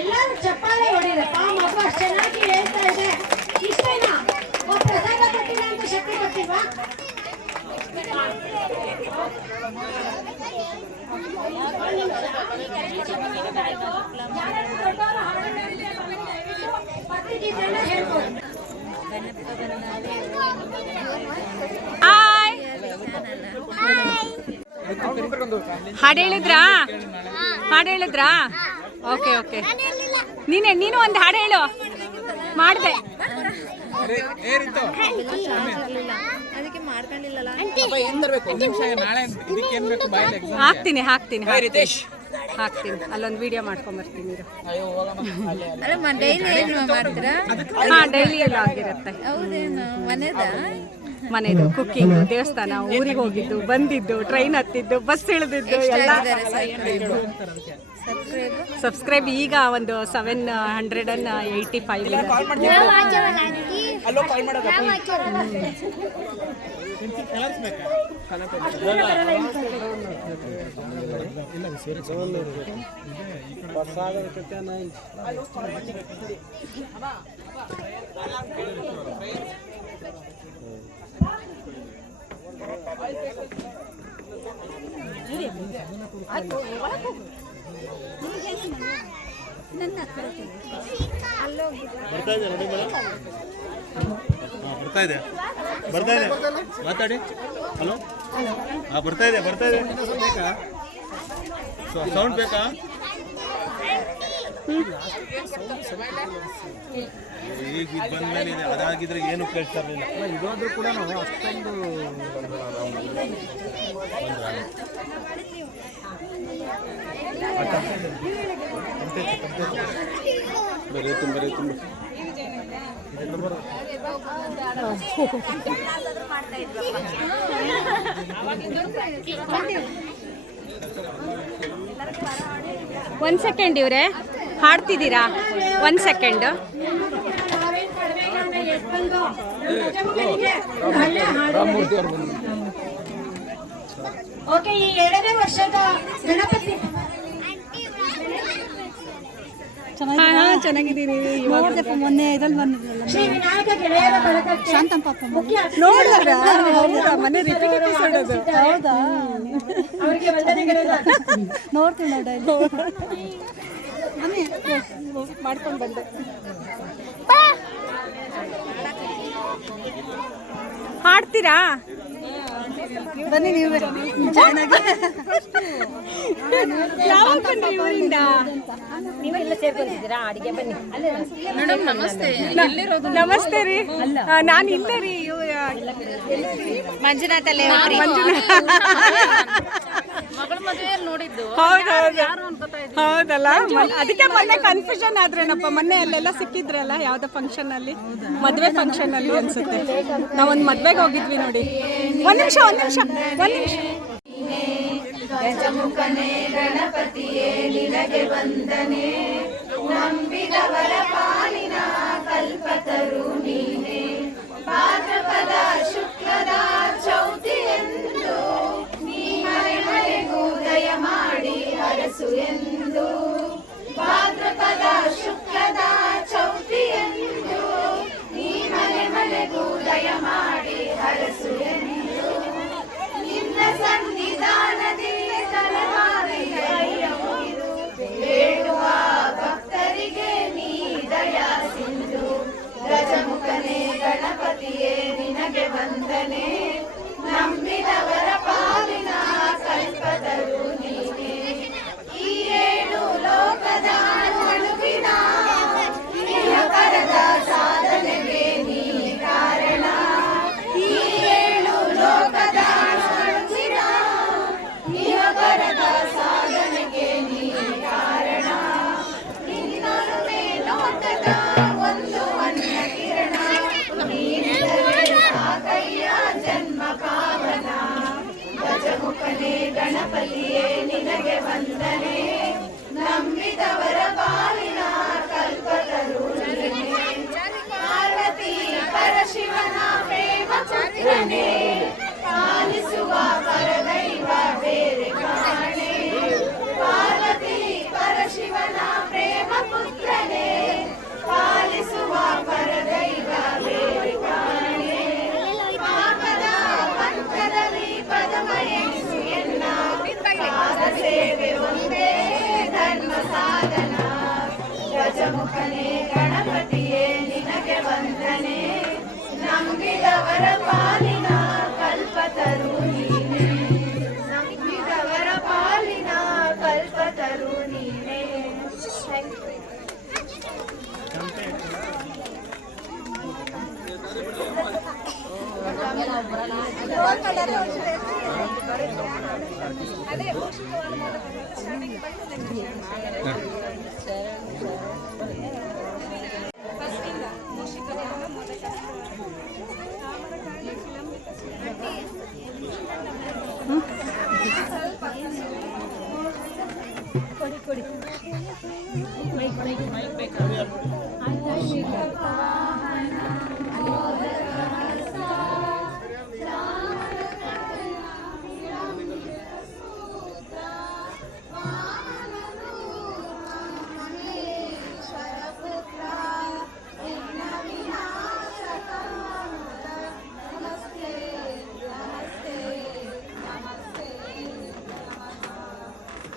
ಎಲ್ಲರೂ ಚಪ್ಪಾಳೆ ಹೊಡಿರಪ್ಪ. ಮಗು ಅಷ್ಟು ಚೆನ್ನಾಗಿ ಹೇಳ್ತಾ ಇದೆ. ಇಷ್ಟೇನಾ? ಪ್ರಸಾದ ಕೊಟ್ಟಿಲ್ಲ ಅಂತ ಶಕ್ತಿ ಕೊಟ್ಟಿಲ್ವಾ? ಹಾಡು ಹೇಳಿದ್ರಾ? Okay okay. ನೀನು ಒಂದು ಹಾಡು ಹೇಳು. ಮಾಡಿದೆ. ಹಾಕ್ತೀನಿ ಅಲ್ಲೊಂದು ವಿಡಿಯೋ ಮಾಡ್ಕೊಂಬರ್ತೀನಿ. ಹಾಂ, ಡೈಲಿ ಎಲ್ಲ ಆಗಿರುತ್ತೆ. ಮನೆದು ಕುಕ್ಕಿಂಗ್, ದೇವಸ್ಥಾನ, ಊರಿಗೆ ಹೋಗಿದ್ದು, ಬಂದಿದ್ದು, ಟ್ರೈನ್ ಹತ್ತಿದ್ದು, ಬಸ್ ಇಳಿದಿದ್ದು ಎಲ್ಲ. ಸಬ್ಸ್ಕ್ರೈಬ್ ಈಗ ಒಂದು 785. ಬರ್ತಾ ಇದೆ ಮಾತಾಡಿ. ಹಲೋ, ಬರ್ತಾ ಇದೆ ಸೌಂಡ್ ಬೇಕಾ? ಈಗ ಬಂದ್ಮೇಲೆ ಅದಾಗಿದ್ರೆ ಏನು ಕೇಳ್ತಾ ಇರಲಿಲ್ಲ. ಇದಾದ್ರೂ ಕೂಡ ನಾವು ಅಷ್ಟೊಂದು ತುಂಬ ಒಂದು ಸೆಕೆಂಡ್ ಇವ್ರೆ, ಹಾಡ್ತಿದ್ದೀರಾ? 1 ಸೆಕೆಂಡ್. ಓಕೆ, ಈ 2ನೇ ವರ್ಷದ ಗಣಪತಿ ಚೆನ್ನಾಗಿದ್ದೀನಿ. ಮೊನ್ನೆ ಇದ್ರಲ್ಲಿ ಬಂದಿದ್ರಲ್ಲ ಶ್ರೀ ವಿನಾಯಕ ಗೆಳೆಯರ ಬಳಗಕ್ಕೆ ಶಾಂತಮ್ಮ ಮುಖ್ಯ ಮನೆ ರಿಪೀಟ್ ಎಪಿಸೋಡ್ ಅದು. ಹೌದಾ? ಅವರಿಗೆ ವಂದನೆಗಳು. ನೋಡ್ತೀನಿ ಡೈಲಿ. ಮಾಡ್ಕೊಂಡು ಬಂದೆ. ಹಾಡ್ತೀರಾ? ಬನ್ನಿ ನೀವೇ. ಯಾವಾಗ ಬಂದ್ರಿ ಊರಿಂದ? ನೀವೆಲ್ಲ ಸೇರ್ಕೊಂಡಿದ್ದೀರಾ ಅಡಿಗೆ? ಬನ್ನಿ. ಮೇಡಮ್ ನಮಸ್ತೆ. ನಮಸ್ತೆ ರೀ. ನಾನು ಇಲ್ಲೇ ರೀ. ಮಂಜುನಾಥ್ ಅಲ್ಲೇ ಮಗಳ ಮದುವೆ ನೋಡಿದ್ದು. ಹೌದಲ್ಲ, ಅದಕ್ಕೆ ಮೊನ್ನೆ ಕನ್ಫ್ಯೂಷನ್ ಆದ್ರೇನಪ್ಪ. ಮೊನ್ನೆ ಅಲ್ಲೆಲ್ಲ ಸಿಕ್ಕಿದ್ರಲ್ಲ, ಯಾವ್ದೋ ಫಂಕ್ಷನ್ ಅಲ್ಲಿ, ಮದ್ವೆ ಫಂಕ್ಷನ್ ಅಲ್ಲಿ ಅನ್ಸುತ್ತೆ. ನಾವೊಂದು ಮದ್ವೆಗೆ ಹೋಗಿದ್ವಿ ನೋಡಿ. ಒಂದ್ ನಿಮಿಷ ಗಜಮುಖನೇ ಗಣಪತಿಯೇ ನಿನಗೆ ವಂದನೆ, ನಂಬಿದವರ ಪಾಲಿನ ಕಲ್ಪತರು ನೀನೆ. ಭಾದ್ರಪದ ಶುಕ್ಲದ ಚೌತಿಯೆಂದು ನೀ ಮನೆಗೂ ದಯ ಮಾಡಿ ಹರಸು ಎಂದು. ಭಾದ್ರಪದ ಶುಕ್ಲದ ಚೌತಿಯೆಂದು ನೀ ಮನೆಗೂ ದಯ ಮಾಡಿ ಹರಸು ಎಂದು. ನಿನ್ನ ಸನ್ನಿಧಾನದಿ ತಲೆಮಾರಿಯ ಮುಗಿದು ಬೇಡುವ ಭಕ್ತರಿಗೆ ನೀ ದಯಾ ಸಿಂಧು. ಗಜಮುಖನೇ ಗಣಪತಿಯೇ ನಿನಗೆ ವಂದನೆ, ನಂಬಿದವರ ಪಾಲಿನ ಕಲ್ಪತರು ನೀನೆ. ಈ ಸಾಧನ ಗಜಮುಖನೇ ಗಣಪತಿಯೇ ನಿನಗೆ ವಂದನೆ ನಂಬಿದವರ ಪಾಲಿನ ಕಲ್ಪತರು ನೀನೇ ನಂಬಿದವರ ಪಾಲಿನ ಕಲ್ಪತರು ನೀನೇ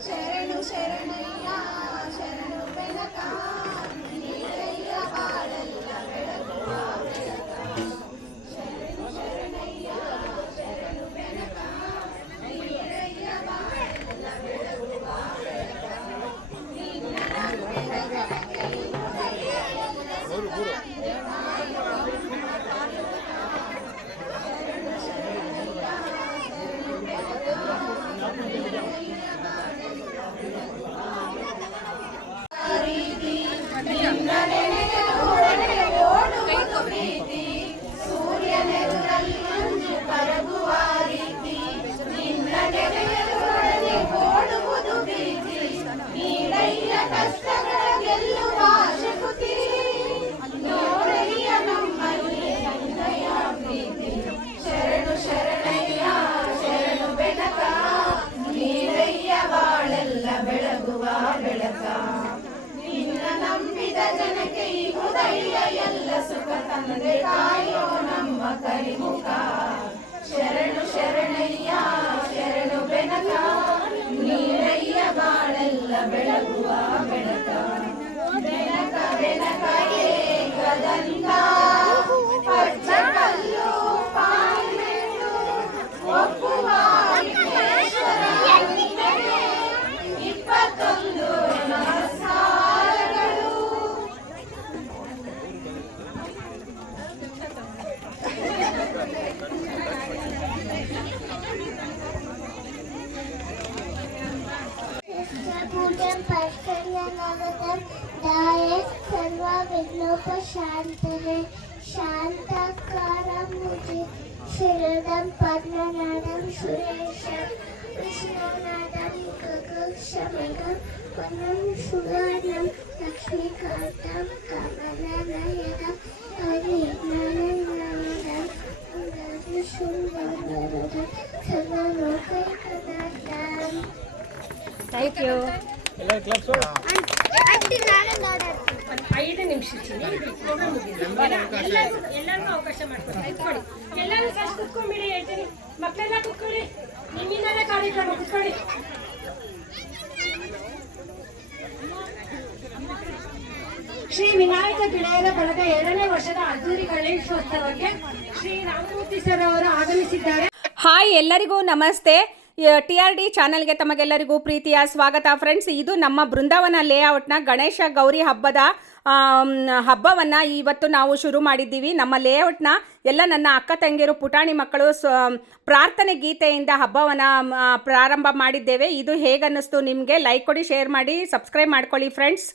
ಶರಣು ಶರಣಯ್ಯ ಶರಣು ಬೆನಕ ನೀರಯ್ಯ ಬಾಳಲ್ಲ ಬೆಳಗುವ ಬೆಳಕ ಶರಣು ಶರಣಯ್ಯ ಶರಣು ಬೆನಕ ನೀರಯ್ಯ ಬಾಳಲ್ಲ ಬೆಳಗುವ ಬೆಳಕ ನಿನ್ನ ನಂಬಿದ ಜನಕ್ಕೆ ಉದಯವೆಲ್ಲ ಸುಖ ಶರಣು ಶರಣಯ್ಯ ಶರಣು ಬೆನಕ ಓಡುವುದು ಪ್ರೀತಿ ಸೂರ್ಯನೆದುರಲ್ಲಿ ಮಂಜು ಕರಗುವ ರೀತಿ ನಿನ್ನ ನೆರೆಯೊಡನೆ ಓಡುವುದು ಪ್ರೀತಿ ನೀಡಯ್ಯ ಕಷ್ಟಗಳ ಗೆಲ್ಲುವ ಶಕ್ತಿ ನೋಡಯ್ಯ ನಮ್ಮಲ್ಲಿ ಹೃದಯ ಪ್ರೀತಿ ಶರಣು ಶರಣಯ್ಯ ಶರಣು ಬೆನಕ ನೀರಯ್ಯ ಬಾಳೆಲ್ಲ ಬೆಳಗುವ ಬೆಳಕ ನಿನ್ನ ನಂಬಿದ ಜನಕ್ಕೆ ಈ ಉದಯ ಎಲ್ಲ ಸುಖ ತಂದೆ ಕಾಯೋ ನಮ್ಮ ಕರಿಮುಖ ಶರಣು ಶರಣಯ್ಯ ಶರಣು ಬೆನಕ ನೀರಯ್ಯ ಬಾಳೆಲ್ಲ ಬೆಳಗುವ ಬೆಳಕ ಬೆನಕ ಬೆನಕಯೇ ಗದಂಗ ಪಚ್ಚಕಲ್ಲು ಪಾಯಿಮೆಟ್ಟು ಒಪ್ಪುವ ವಿಘ್ನೇಶ್ವರ 21 ನಮಸ್ಕಾರಗಳು पूजन पर्जन्यनवदं दाये सर्वविघ्नोपशान्तये शान्ताकारं मुझे शिरदं पद्मनादं सुरेशं विष्णुनादं गगनशमेघं वनं सुवर्णं लक्ष्मीकान्तं कमलनयनं हरिज्ञाननादं सुन्दरवरदं सर्वलोकैकनाथं ಥ್ಯಾಂಕ್ ಯು. ಐದು ನಿಮಿಷ ಎಲ್ಲರಿಗೂ ಅವಕಾಶ ಮಾಡ್ಕೊಳ್ಳಿ ಎಲ್ಲರೂ ಫಸ್ಟ್ ಕುತ್ಕೊಂಡ್ಬಿಡಿ ಹೇಳ್ತೀನಿ ಮಕ್ಕಳೆಲ್ಲ ಕುತ್ಕೊಳ್ಳಿ ನಿಮ್ಮಿಂದಲೇ ಕಾರ್ಯಕ್ರಮ ಕುತ್ಕೊಳ್ಳಿ ಶ್ರೀ ವಿನಾಯಕ ಗೆಳೆಯರ ಬಳಗ 2ನೇ ವರ್ಷದ ಅದ್ದೂರಿ ಗಣೇಶೋತ್ಸವಕ್ಕೆ ಶ್ರೀ ರಾಮಮೂರ್ತಿ ಸರ್ ಅವರು ಆಗಮಿಸಿದ್ದಾರೆ. ಹಾಯ್, ಎಲ್ಲರಿಗೂ ನಮಸ್ತೆ. TRD ಚಾನಲ್ಗೆ ತಮಗೆಲ್ಲರಿಗೂ ಪ್ರೀತಿಯ ಸ್ವಾಗತ ಫ್ರೆಂಡ್ಸ್. ಇದು ನಮ್ಮ ಬೃಂದಾವನ ಲೇಔಟ್ನ ಗಣೇಶ ಗೌರಿ ಹಬ್ಬವನ್ನು ಇವತ್ತು ನಾವು ಶುರು ಮಾಡಿದ್ದೀವಿ. ನಮ್ಮ ಲೇಔಟ್ನ ಎಲ್ಲ ನನ್ನ ಅಕ್ಕ ತಂಗಿಯರು ಪುಟಾಣಿ ಮಕ್ಕಳು ಪ್ರಾರ್ಥನೆ ಗೀತೆಯಿಂದ ಹಬ್ಬವನ್ನು ಪ್ರಾರಂಭ ಮಾಡಿದ್ದೇವೆ. ಇದು ಹೇಗನ್ನಿಸ್ತು ನಿಮಗೆ? ಲೈಕ್ ಕೊಡಿ, ಶೇರ್ ಮಾಡಿ, ಸಬ್ಸ್ಕ್ರೈಬ್ ಮಾಡ್ಕೊಳ್ಳಿ ಫ್ರೆಂಡ್ಸ್.